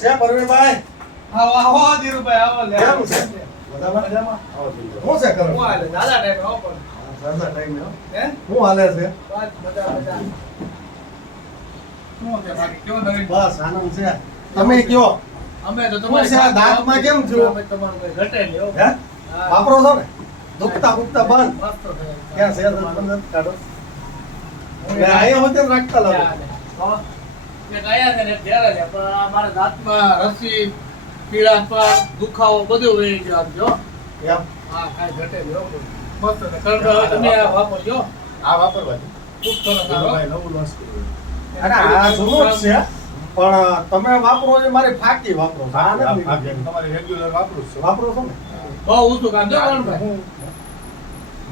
છે પરવીનભાઈ આવો આવો ધીરુભાઈ આવો લે કેમ છે? બરાબર? મજામાં શું છે કરો હું હાલે દાદા ટાઈમ આવો પણ. દાદા ટાઈમ હો. હે? હું હાલે છે? બસ બધા બધા. શું છે બાકી? કેવો નવીન બસ આનંદ છે. તમે કયો? અમે તો તમારી છે? આ દાંતમાં કેમ છો? અમે તમારું કઈ ઘટે લ્યો હે. વાપરો છો ને? દુખતા બુખતા બંધ. ક્યાં છે? દસ કાઢો. અહીંયા હોતે રાખતા લાવો. દુખાવો બધું વહી ગયો આમ જો. હા કાંઈ ઘટે નહીં હો બધું. મસ્ત છે. કારણ કે હવે તમે આ વાપરજો આ વાપરવાથી ખૂબ સરસ આવે. હો. ભાઈ નવું લોન્ચ કર્યું અરે આ જૂનું છે પણ તમે વાપરો એ મારી ફાકી વાપરો. તમારે રેગ્યુલર વાપરું છું. વાપરો છો ને? બહુ ઊંચું કામ જો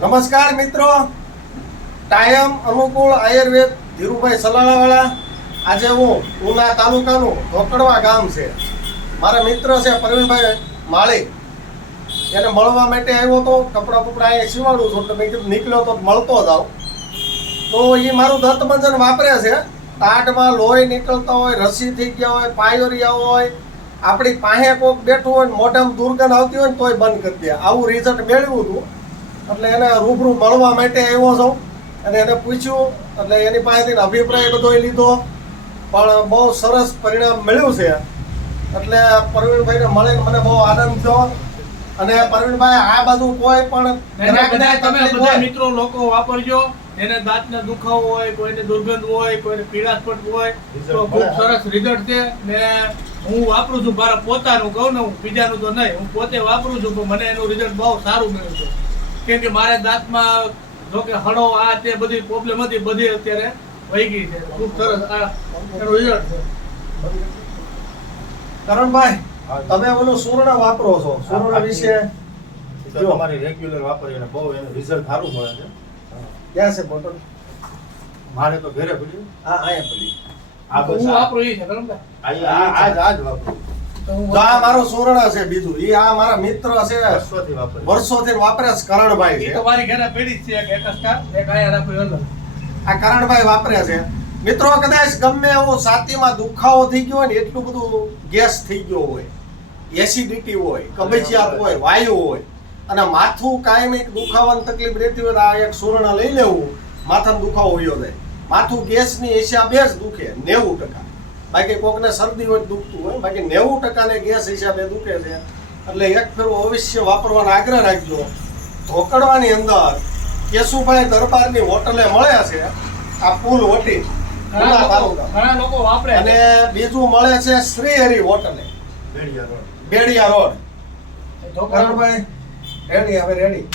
નમસ્કાર મિત્રો. ટાયમ અનુકૂળ આયુર્વેદ ધીરુભાઈ સલાળાવાળા. આજે હું ઉના તાલુકાનું ઢોકડવા ગામ છે. મારા મિત્ર છે પ્રવીણભાઈ માળી. એને મળવા માટે આવ્યો તો કપડાં બપડા અહીંયા સીવાડું છું, એટલે મેં કીધું નીકળ્યો તો મળતો જ આવ તો એ મારું દત્તમંજન વાપરે છે. તાટમાં લોહી નીકળતા હોય, રસી થઈ ગયા હોય, પાયોરિયા હોય, આપણી પાસે કોક બેઠું હોય મોઢામાં દુર્ગંધ આવતી હોય ને તોય બંધ કરી દે. આવું રિઝલ્ટ મેળવ્યું હતું. એટલે એને રૂબરૂ મળવા માટે આવ્યો છું. અને એને પૂછ્યું, એટલે એની પાસેથી અભિપ્રાય બધો લીધો. પણ બહુ સરસ પરિણામ મળ્યું છે. એટલે પ્રવીણભાઈને મળીને મને બહુ આનંદ થયો. અને પ્રવીણભાઈ આ બધું કોઈ પણ તમે બધા મિત્રો લોકો વાપરજો. એને દાંતને દુખાવો હોય કોઈને દુર્ગંધ હોય કોઈને પડતું હોય તો ખૂબ સરસ રિઝલ્ટ છે. ને હું વાપરું છું મારા પોતાનું કહું ને હું બીજાનું તો નહીં. હું પોતે વાપરું છું પણ મને એનું રિઝલ્ટ બહુ સારું મળ્યું છે. કેમ કે મારે દાંતમાં જો કે હળો આ તે બધી પ્રોબ્લેમ હતી બધી અત્યારે. વહી ગઈ છે. ખૂબ સરસ. આ રિઝલ્ટ છે. કરણભાઈ તમે ઓલું સુવર્ણ વાપરો છો. સુવર્ણ વિશે તો રેગ્યુલર વાપરીએ અને બહુ એનું રિઝલ્ટ સારું મળે છે. ક્યાં છે બોટલ મારે તો ઘરે ભૂલી. હા અહીંયા પડી આ હું વાપરું એ છે બરાબર આ- આ જ આ વાપરું. તો આ. મારો સુવર્ણ છે બીજું. એ આ મારા મિત્ર છે. વર્ષોથી વાપરું વર્ષોથી વાપરે કરણભાઈ ઈ છે. તો મારી ઘરે પેઢી છે એક એક આયા રાખું અલગ. આ કરણભાઈ વાપરે છે. મિત્રો કદાચ ગમે એવો સાતીમાં દુખાવો થઈ ગયો હોય ને એટલું બધું ગેસ થઈ ગયો હોય એસિડિટી હોય કબજિયાત હોય વાયુ હોય અને માથું કાયમી દુખાવાની તકલીફ રહેતી હોય તો આ એક સુવર્ણ લઈ લેવું માથાનો દુખાવો હોયો જાય. માથું ગેસની બે જ દુખે નેવું ટકા. બાકી કોકને શરદી હોય દુખતું હોય બાકી નેવું ટકાને ગેસ હિસાબે દુખે છે. એટલે એક ફેરવો અવશ્ય વાપરવાનો આગ્રહ રાખજો. ઢોકળવાની અંદર કેશુભાઈ દરબારની હોટલે મળે છે આ પુલ વટી ઘણા લોકો ઘણા લોકો વાપરે અને બીજું મળે છે શ્રીહરિ હોટલે. બેડિયા રોડ. બેડિયા રોડ. ઢોકળા કરણભાઈ રેડી હવે રેડી.